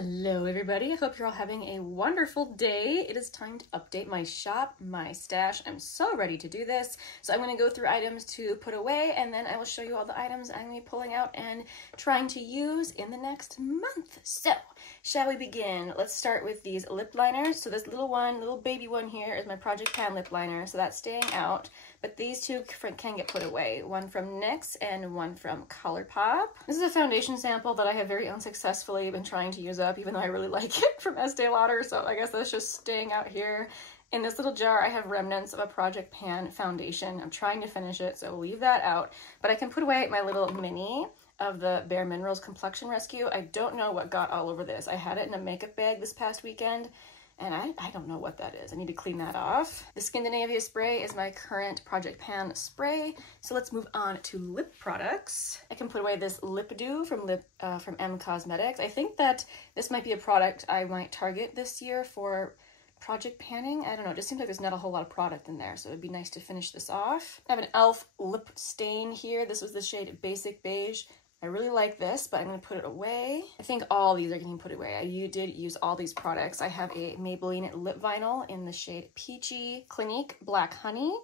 Hello everybody, I hope you're all having a wonderful day. It is time to update my shop, my stash. I'm so ready to do this. So I'm going to go through items to put away, and then I will show you all the items I'm going to be pulling out and trying to use in the next month. So, shall we begin? Let's start with these lip liners. So this little baby one here is my Project Pan lip liner, so that's staying out. But these two can get put away. One from NYX and one from ColourPop. This is a foundation sample that I have very unsuccessfully been trying to use up, even though I really like it, from Estee Lauder. So I guess that's just staying out here. In this little jar, I have remnants of a Project Pan foundation. I'm trying to finish it, so we'll leave that out. But I can put away my little mini of the Bare Minerals Complexion Rescue. I don't know what got all over this. I had it in a makeup bag this past weekend, and I don't know what that is. I need to clean that off. The Scandinavia spray is my current Project Pan spray. So let's move on to lip products. I can put away this Lip Dew from M Cosmetics. I think that this might be a product I might target this year for project panning. I don't know, it just seems like there's not a whole lot of product in there, so it'd be nice to finish this off. I have an e.l.f. lip stain here. This was the shade Basic Beige. I really like this, but I'm going to put it away. I think all these are getting put away. I did use all these products. I have a Maybelline lip vinyl in the shade Peachy, Clinique Black Honey,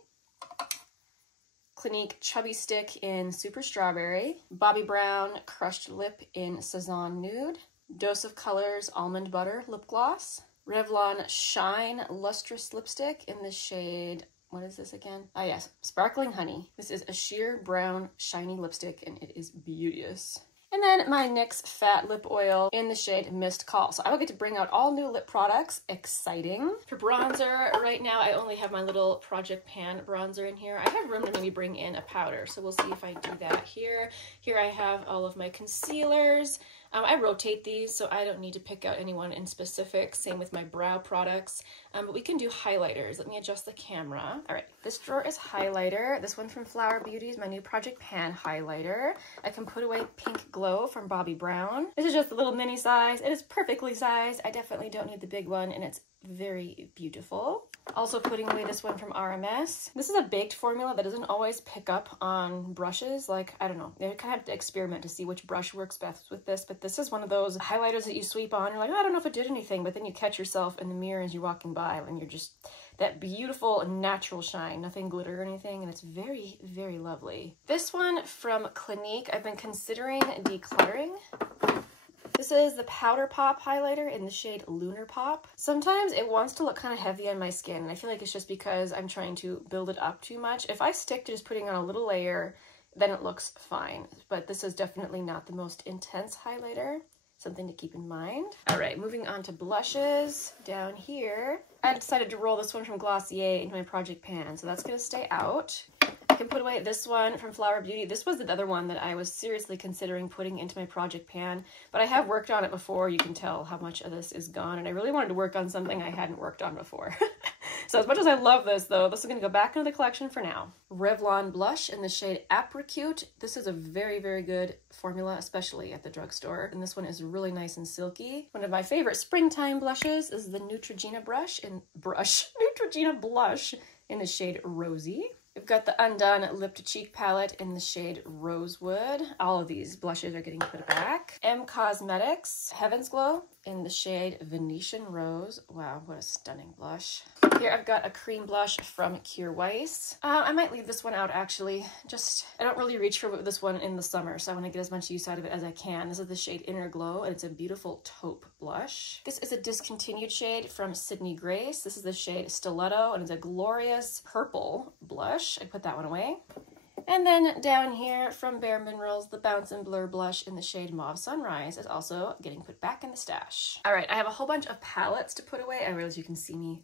Clinique Chubby Stick in Super Strawberry, Bobbi Brown Crushed Lip in Cezanne Nude, Dose of Colors Almond Butter Lip Gloss, Revlon Shine Lustrous Lipstick in the shade, what is this again? Ah yes, Sparkling Honey. This is a sheer brown shiny lipstick and it is beauteous. And then my NYX Fat Lip Oil in the shade Mist Call. So I will get to bring out all new lip products. Exciting. For bronzer, right now I only have my little Project Pan bronzer in here. I have room to maybe bring in a powder, so we'll see if I do that here. Here I have all of my concealers. I rotate these, so I don't need to pick out anyone in specific. Same with my brow products, but we can do highlighters. Let me adjust the camera. All right, this drawer is highlighter. This one from Flower Beauty is my new Project Pan highlighter. I can put away Pink Glow from Bobbi Brown. This is just a little mini size. It is perfectly sized. I definitely don't need the big one, and it's very beautiful. Also putting away this one from RMS. This is a baked formula that doesn't always pick up on brushes. Like, I don't know, you kind of have to experiment to see which brush works best with this, but this is one of those highlighters that you sweep on, you're like, oh, I don't know if it did anything, but then you catch yourself in the mirror as you're walking by and you're just that beautiful natural shine, nothing glitter or anything, and it's very, very lovely. This one from Clinique, I've been considering decluttering. This is the Powder Pop highlighter in the shade Lunar Pop. Sometimes it wants to look kind of heavy on my skin, and I feel like it's just because I'm trying to build it up too much. If I stick to just putting on a little layer, then it looks fine. But this is definitely not the most intense highlighter. Something to keep in mind. All right, moving on to blushes. Down here, I decided to roll this one from Glossier into my Project Pan, so that's gonna stay out. I can put away this one from Flower Beauty. This was the other one that I was seriously considering putting into my Project Pan, but I have worked on it before. You can tell how much of this is gone, and I really wanted to work on something I hadn't worked on before. So as much as I love this, though, this is going to go back into the collection for now. Revlon blush in the shade Apricot. This is a very, very good formula, especially at the drugstore, and this one is really nice and silky. One of my favorite springtime blushes is the Neutrogena Neutrogena blush in the shade Rosy. We've got the Undone Lip to Cheek palette in the shade Rosewood. All of these blushes are getting put back. M Cosmetics Heaven's Glow in the shade Venetian Rose. Wow, what a stunning blush. Here I've got a cream blush from Kure Weiss. I might leave this one out actually. I don't really reach for this one in the summer, so I want to get as much use out of it as I can. This is the shade Inner Glow, and it's a beautiful taupe blush. This is a discontinued shade from Sydney Grace. This is the shade Stiletto, and it's a glorious purple blush. I put that one away. And then down here from Bare Minerals, the Bounce and Blur blush in the shade Mauve Sunrise is also getting put back in the stash. All right, I have a whole bunch of palettes to put away. I realize you can see me.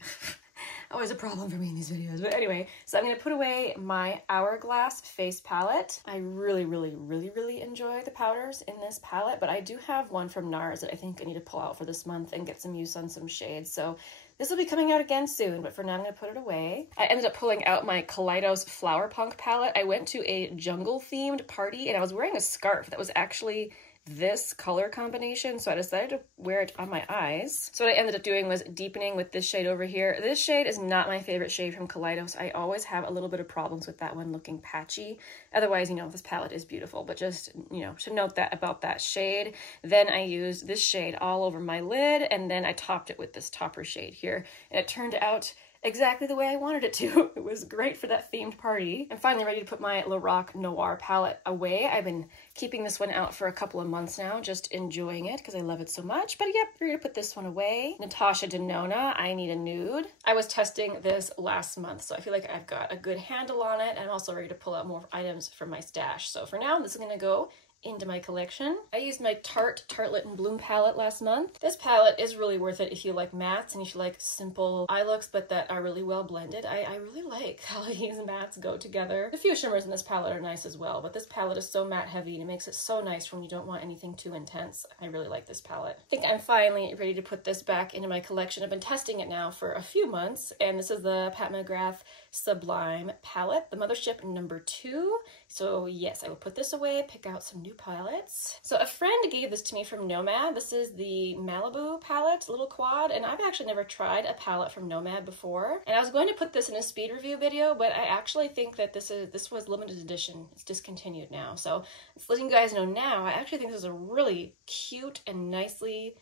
Always a problem for me in these videos. But anyway, so I'm going to put away my Hourglass face palette. I really, really, really, really enjoy the powders in this palette, but I do have one from NARS that I think I need to pull out for this month and get some use on some shades. So this will be coming out again soon, but for now I'm going to put it away. I ended up pulling out my Kaleidos Flower Punk palette. I went to a jungle-themed party and I was wearing a scarf that was actually this color combination, so I decided to wear it on my eyes. So what I ended up doing was deepening with this shade over here. This shade is not my favorite shade from Kaleidos. I always have a little bit of problems with that one looking patchy. Otherwise, you know, this palette is beautiful, but just, you know, should note that about that shade. Then I used this shade all over my lid, and then I topped it with this topper shade here, and it turned out exactly the way I wanted it to. It was great for that themed party. I'm finally ready to put my Lorac Noir palette away. I've been keeping this one out for a couple of months now, just enjoying it because I love it so much. But yep, we're gonna put this one away. Natasha Denona, I Need a Nude. I was testing this last month, so I feel like I've got a good handle on it, and I'm also ready to pull out more items from my stash. So for now, this is gonna go into my collection. I used my Tarte Tartelette and Bloom palette last month. This palette is really worth it if you like mattes and if you like simple eye looks but that are really well blended. I really like how these mattes go together. The few shimmers in this palette are nice as well, but this palette is so matte heavy and it makes it so nice when you don't want anything too intense. I really like this palette. I think I'm finally ready to put this back into my collection. I've been testing it now for a few months, and this is the Pat McGrath Sublime palette, the Mothership #2. So yes, I will put this away, pick out some new palettes. So a friend gave this to me from Nomad. This is the Malibu palette, little quad, and I've actually never tried a palette from Nomad before. And I was going to put this in a speed review video, but I actually think that this was limited edition. It's discontinued now. So just letting you guys know now, I actually think this is a really cute and nicely,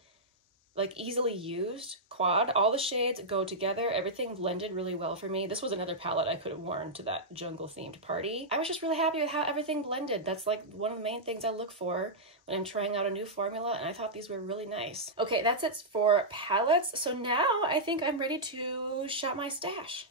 like, easily used quad. All the shades go together. Everything blended really well for me. This was another palette I could have worn to that jungle themed party. I was just really happy with how everything blended. That's like one of the main things I look for when I'm trying out a new formula, and I thought these were really nice. Okay, that's it for palettes. So now I think I'm ready to shop my stash.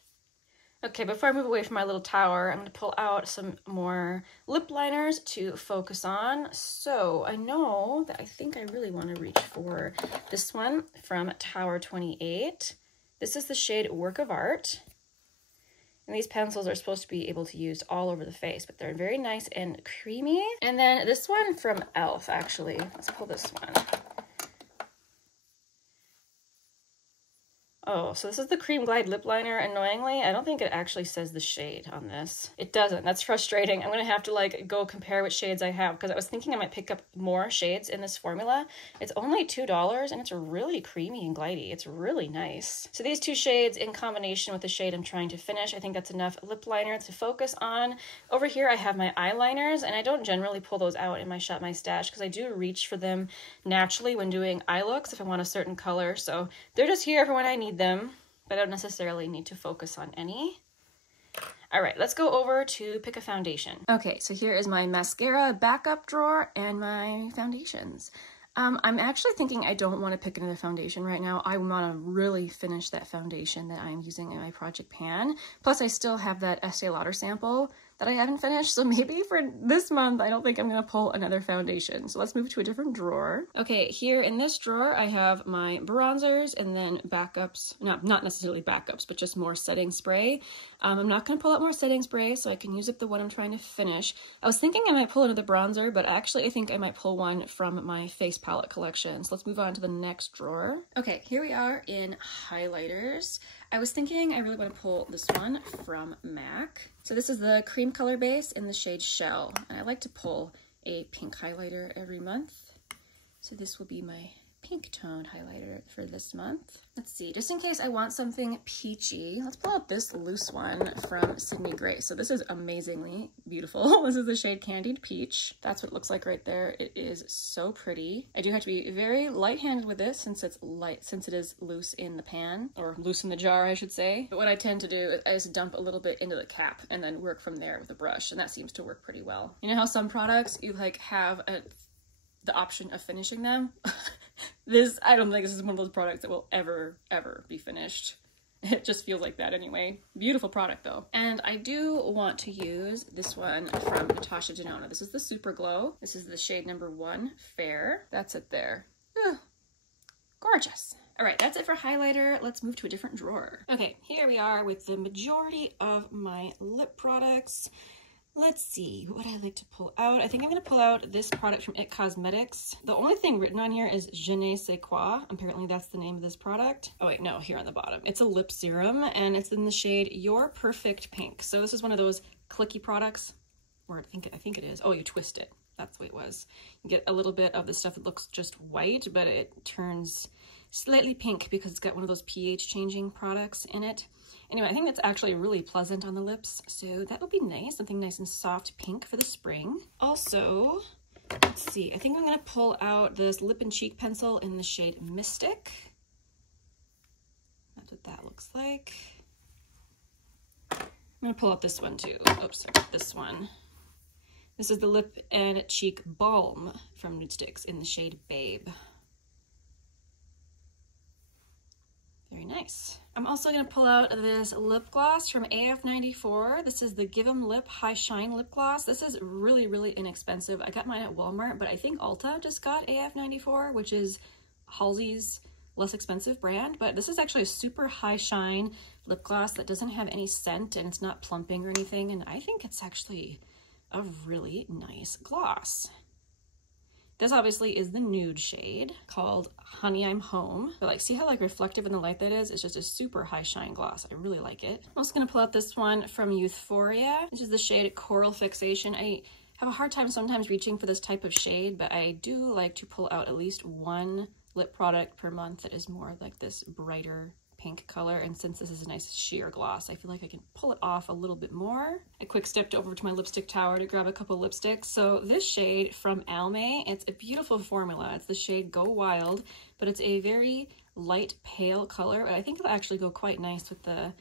Okay, before I move away from my little tower, I'm going to pull out some more lip liners to focus on. So I know that I think I really want to reach for this one from Tower 28. This is the shade Work of Art. And these pencils are supposed to be able to be used all over the face, but they're very nice and creamy. And then this one from e.l.f. actually. Let's pull this one. Oh, so this is the Cream Glide lip liner. Annoyingly, I don't think it actually says the shade on this. It doesn't. That's frustrating. I'm gonna have to like go compare what shades I have, because I was thinking I might pick up more shades in this formula. It's only $2 and it's really creamy and glidey. It's really nice. So these two shades in combination with the shade I'm trying to finish, I think that's enough lip liner to focus on. Over here I have my eyeliners, and I don't generally pull those out in my Shop My Stash because I do reach for them naturally when doing eye looks if I want a certain color. So they're just here for when I need them, but I don't necessarily need to focus on any. All right, let's go over to pick a foundation. Okay, so here is my mascara backup drawer and my foundations. I'm actually thinking I don't want to pick another foundation right now. I want to really finish that foundation that I'm using in my Project Pan. Plus, I still have that Estee Lauder sample that I haven't finished, so maybe for this month, I don't think I'm going to pull another foundation. So let's move to a different drawer. Okay, here in this drawer, I have my bronzers and then backups, not necessarily backups, but just more setting spray. I'm not going to pull out more setting spray, so I can use up the one I'm trying to finish. I was thinking I might pull another bronzer, but actually I think I might pull one from my face palette collection. So let's move on to the next drawer. Okay, here we are in highlighters. I was thinking I really want to pull this one from MAC. So this is the cream color base in the shade Shell. And I like to pull a pink highlighter every month. So this will be my pink toned highlighter for this month. Let's see, just in case I want something peachy, let's pull out this loose one from Sydney Grace. So this is amazingly beautiful. This is the shade Candied Peach. That's what it looks like right there. It is so pretty. I do have to be very light-handed with this since it is loose in the pan, or loose in the jar, I should say. But what I tend to do is I just dump a little bit into the cap and then work from there with a brush, and that seems to work pretty well. You know how some products you like have the option of finishing them? I don't think this is one of those products that will ever be finished. It just feels like that anyway. Beautiful product though. And I do want to use this one from Natasha Denona. This is the Super Glow. This is the shade #1, Fair. That's it there. Ugh, gorgeous. All right, that's it for highlighter. Let's move to a different drawer. Okay, here we are with the majority of my lip products. Let's see, what would I like to pull out? I think I'm going to pull out this product from IT Cosmetics. The only thing written on here is Je ne sais quoi. Apparently that's the name of this product. Oh wait, no, here on the bottom. It's a lip serum, and it's in the shade Your Perfect Pink. So this is one of those clicky products, or I think it is. Oh, you twist it. that's the way it was. You get a little bit of the stuff that looks just white, but it turns slightly pink because it's got one of those pH changing products in it. Anyway, I think that's actually really pleasant on the lips, so that will be nice. Something nice and soft pink for the spring. Also, let's see, I think I'm gonna pull out this lip and cheek pencil in the shade Mystic. That's what that looks like. I'm gonna pull out this one too. Oops, sorry, this one. This is the Lip and Cheek Balm from Nude Sticks in the shade Babe. Very nice. I'm also going to pull out this lip gloss from AF94. This is the Give 'em Lip High Shine Lip Gloss. This is really, really inexpensive. I got mine at Walmart, but I think Ulta just got AF94, which is Halsey's less expensive brand. But this is actually a super high shine lip gloss that doesn't have any scent and it's not plumping or anything. And I think it's actually a really nice gloss. This obviously is the nude shade called Honey I'm Home. But like, see how like reflective in the light that is? It's just a super high shine gloss. I really like it. I'm also gonna pull out this one from Youthforia. This is the shade Coral Fixation. I have a hard time sometimes reaching for this type of shade, but I do like to pull out at least one lip product per month that is more like this brighter pink color, and since this is a nice sheer gloss, I feel like I can pull it off a little bit more. I quick stepped over to my lipstick tower to grab a couple lipsticks. So this shade from Almay, it's a beautiful formula. It's the shade Go Wild, but it's a very light pale color, but I think it'll actually go quite nice with the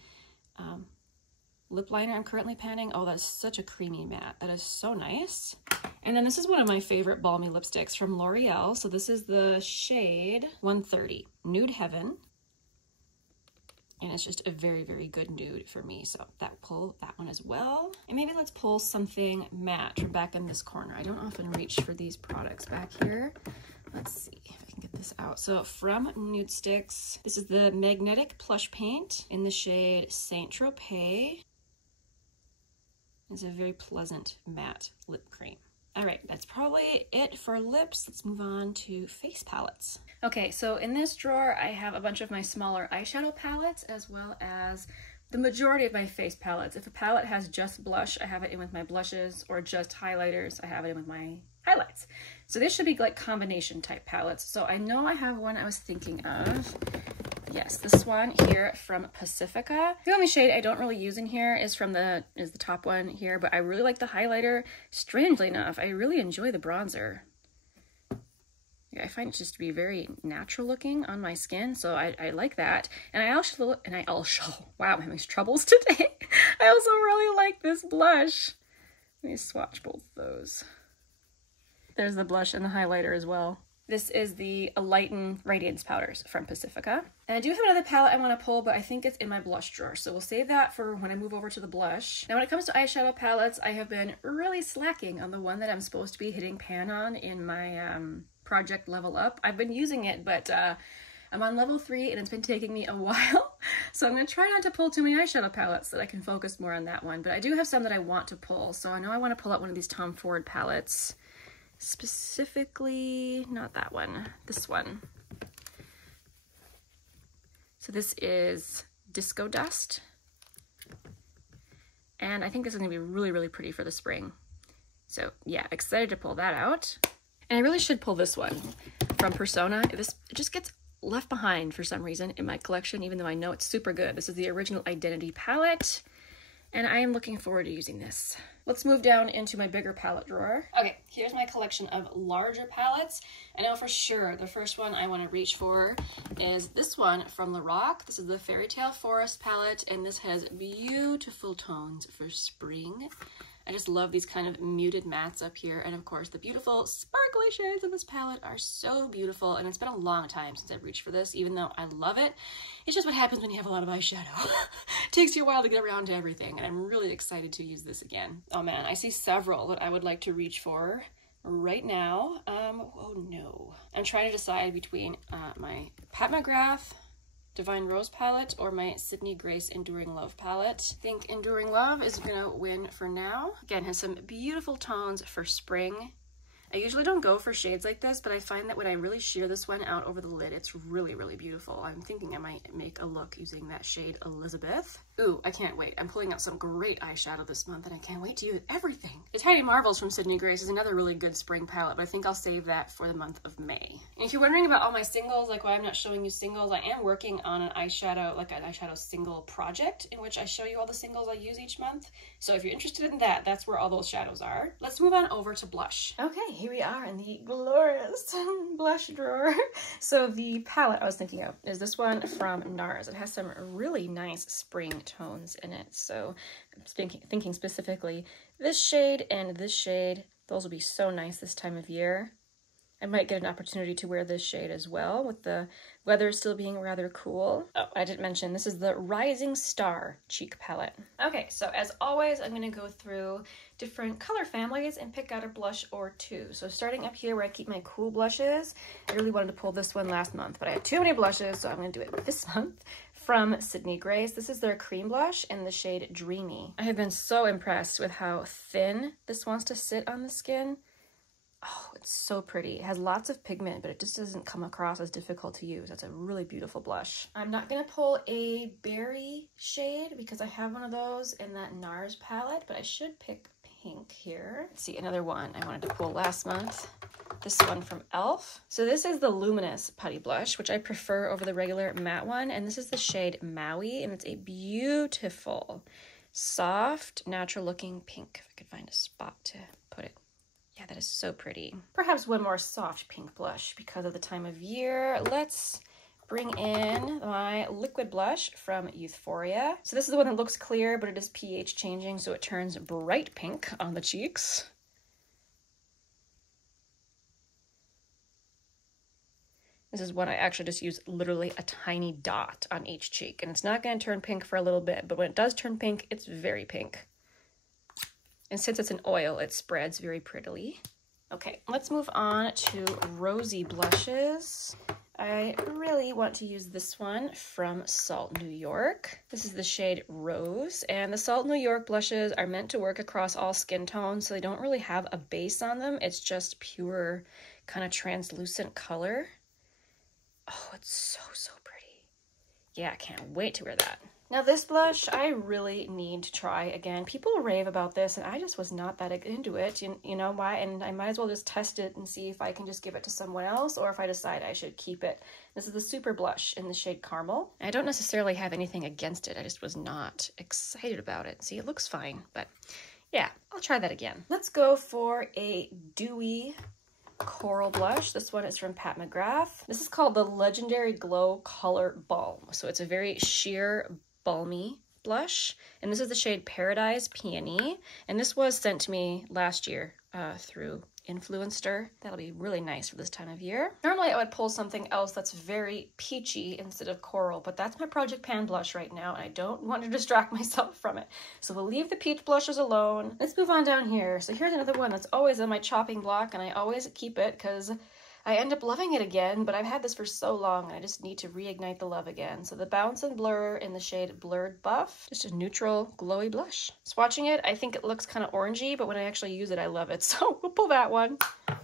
lip liner I'm currently panning. Oh, that's such a creamy matte. That is so nice. And then this is one of my favorite balmy lipsticks from L'Oreal. So this is the shade 130, Nude Heaven. And it's just a very, very good nude for me. So pull that one as well. And maybe let's pull something matte from back in this corner. I don't often reach for these products back here. Let's see if I can get this out. So from Nude Sticks, this is the Magnetic Plush Paint in the shade Saint Tropez. It's a very pleasant matte lip cream. All right, that's probably it for lips. Let's move on to face palettes. Okay, so in this drawer, I have a bunch of my smaller eyeshadow palettes as well as the majority of my face palettes. If a palette has just blush, I have it in with my blushes, or just highlighters, I have it in with my highlights. So these should be like combination type palettes. So I know I have one I was thinking of. Yes, this one here from Pacifica. The only shade I don't really use in here is the top one here, but I really like the highlighter. Strangely enough, I really enjoy the bronzer. Yeah, I find it just to be very natural looking on my skin, so I like that. And I also, wow, I'm having troubles today. I also really like this blush. Let me swatch both of those. There's the blush and the highlighter as well. This is the Lighten Radiance Powders from Pacifica. And I do have another palette I want to pull, but I think it's in my blush drawer. So we'll save that for when I move over to the blush. Now when it comes to eyeshadow palettes, I have been really slacking on the one that I'm supposed to be hitting pan on in my Project Level Up. I've been using it, but I'm on level 3 and it's been taking me a while. So I'm going to try not to pull too many eyeshadow palettes so that I can focus more on that one. But I do have some that I want to pull. So I know I want to pull out one of these Tom Ford palettes. Specifically, not that one, this one. So this is Disco Dust. And I think this is gonna be really, really pretty for the spring. So yeah, excited to pull that out. And I really should pull this one from Persona. It just gets left behind for some reason in my collection, even though I know it's super good. This is the original Identity palette, and I am looking forward to using this. Let's move down into my bigger palette drawer. Okay, here's my collection of larger palettes. I know for sure the first one I want to reach for is this one from Lorac. This is the Fairy Tale Forest palette, and this has beautiful tones for spring. I just love these kind of muted mattes up here, and of course the beautiful sparkly shades of this palette are so beautiful, and it's been a long time since I've reached for this, even though I love it. It's just what happens when you have a lot of eyeshadow. It takes you a while to get around to everything, and I'm really excited to use this again. Oh man, I see several that I would like to reach for right now. Oh no. I'm trying to decide between my Pat McGrath Divine Rose palette or my Sydney Grace Enduring Love palette. I think Enduring Love is gonna win for now. Again, has some beautiful tones for spring. I usually don't go for shades like this, but I find that when I really sheer this one out over the lid, it's really, really beautiful. I'm thinking I might make a look using that shade Elizabeth. Ooh, I can't wait. I'm pulling out some great eyeshadow this month, and I can't wait to use everything. The Tiny Marvels from Sydney Grace is another really good spring palette, but I think I'll save that for the month of May. And if you're wondering about all my singles, like why I'm not showing you singles, I am working on an eyeshadow, like an eyeshadow single project in which I show you all the singles I use each month. So if you're interested in that, that's where all those shadows are. Let's move on over to blush. Okay, here we are in the glorious blush drawer. So the palette I was thinking of is this one from NARS. It has some really nice spring tones in it. So I'm thinking specifically this shade and this shade. Those will be so nice this time of year. I might get an opportunity to wear this shade as well with the weather still being rather cool. Oh, I didn't mention, this is the Rising Star cheek palette. Okay, so as always, I'm gonna go through different color families and pick out a blush or two. So starting up here where I keep my cool blushes, I really wanted to pull this one last month, but I had too many blushes, so I'm gonna do it this month. From Sydney Grace, this is their cream blush in the shade Dreamy. I have been so impressed with how thin this wants to sit on the skin. Oh, it's so pretty. It has lots of pigment, but it just doesn't come across as difficult to use. That's a really beautiful blush. I'm not going to pull a berry shade because I have one of those in that NARS palette, but I should pick pink here. Let's see, another one I wanted to pull last month. This one from e.l.f. So this is the Luminous Putty Blush, which I prefer over the regular matte one, and this is the shade Maui, and it's a beautiful, soft, natural-looking pink. If I could find a spot to put it. Yeah, that is so pretty. Perhaps one more soft pink blush because of the time of year. Let's bring in my liquid blush from Youthforia. So this is the one that looks clear, but it is pH changing, so it turns bright pink on the cheeks. This is one I actually just use literally a tiny dot on each cheek, and it's not going to turn pink for a little bit, but when it does turn pink, it's very pink. And since it's an oil, it spreads very prettily. Okay, let's move on to rosy blushes. I really want to use this one from Salt New York. This is the shade Rose, and the Salt New York blushes are meant to work across all skin tones, so they don't really have a base on them. It's just pure kind of translucent color. Oh, it's so, so pretty. Yeah, I can't wait to wear that. Now this blush, I really need to try again. People rave about this, and I just was not that into it. You know why? And I might as well just test it and see if I can just give it to someone else, or if I decide I should keep it. This is the Super Blush in the shade Caramel. I don't necessarily have anything against it. I just was not excited about it. See, it looks fine, but yeah, I'll try that again. Let's go for a dewy coral blush. This one is from Pat McGrath. This is called the Legendary Glow Color Balm. So it's a very sheer, balmy blush, and this is the shade Paradise Peony, and this was sent to me last year through Influencer. That'll be really nice for this time of year. Normally I would pull something else that's very peachy instead of coral, but that's my Project Pan blush right now, and I don't want to distract myself from it. So we'll leave the peach blushes alone. Let's move on down here. So here's another one that's always on my chopping block, and I always keep it because I end up loving it again, but I've had this for so long, and I just need to reignite the love again. So the Bounce and Blur in the shade Blurred Buff, just a neutral, glowy blush. Swatching it, I think it looks kind of orangey, but when I actually use it, I love it. So we'll pull that one.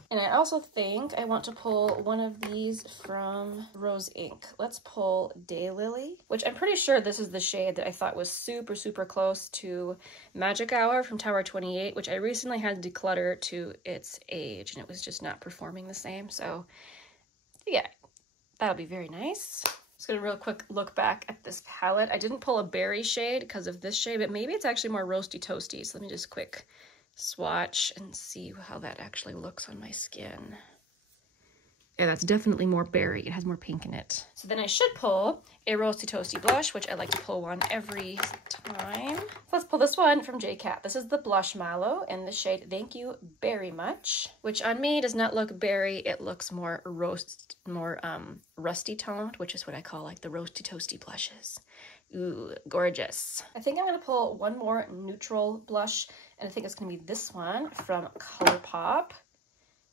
And I also think I want to pull one of these from Rose Inc. Let's pull Daylily, which I'm pretty sure this is the shade that I thought was super, super close to Magic Hour from Tower 28, which I recently had to declutter to its age, and it was just not performing the same. So yeah, that'll be very nice. Just gonna real quick look back at this palette. I didn't pull a berry shade because of this shade, but maybe it's actually more roasty toasty. So let me just quick swatch and see how that actually looks on my skin. Yeah, that's definitely more berry. It has more pink in it. So then I should pull a roasty toasty blush, which I like to pull one every time. Let's pull this one from JCat. This is the Blush Mallow in the shade Thank You Very Much, which on me does not look berry. It looks more rusty toned, which is what I call like the roasty toasty blushes. Ooh, gorgeous. I think I'm gonna pull one more neutral blush, and I think it's gonna be this one from ColourPop.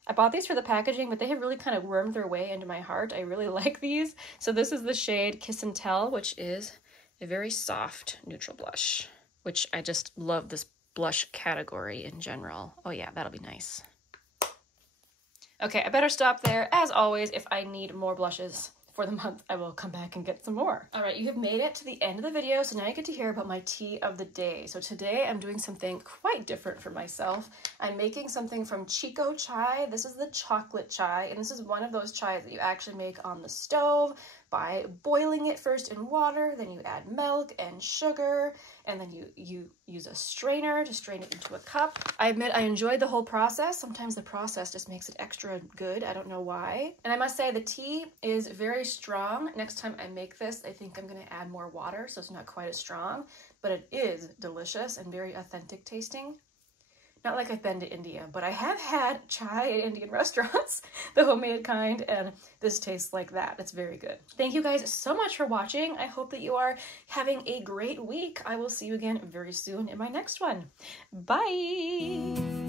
I bought these for the packaging, but they have really kind of wormed their way into my heart. I really like these. So this is the shade Kiss and Tell, which is a very soft neutral blush, which I just love this blush category in general. Oh yeah, that'll be nice. Okay, I better stop there. As always, if I need more blushes for the month, I will come back and get some more. All right, you have made it to the end of the video, so now you get to hear about my tea of the day. So today I'm doing something quite different for myself. I'm making something from Chico chai. This is the chocolate chai, and this is one of those chais that you actually make on the stove by boiling it first in water, then you add milk and sugar, and then you use a strainer to strain it into a cup. I admit I enjoyed the whole process. Sometimes the process just makes it extra good. I don't know why. And I must say the tea is very strong. Next time I make this, I think I'm gonna add more water so it's not quite as strong, but it is delicious and very authentic tasting. Not like I've been to India, but I have had chai at Indian restaurants, the homemade kind, and this tastes like that. It's very good. Thank you guys so much for watching. I hope that you are having a great week. I will see you again very soon in my next one. Bye!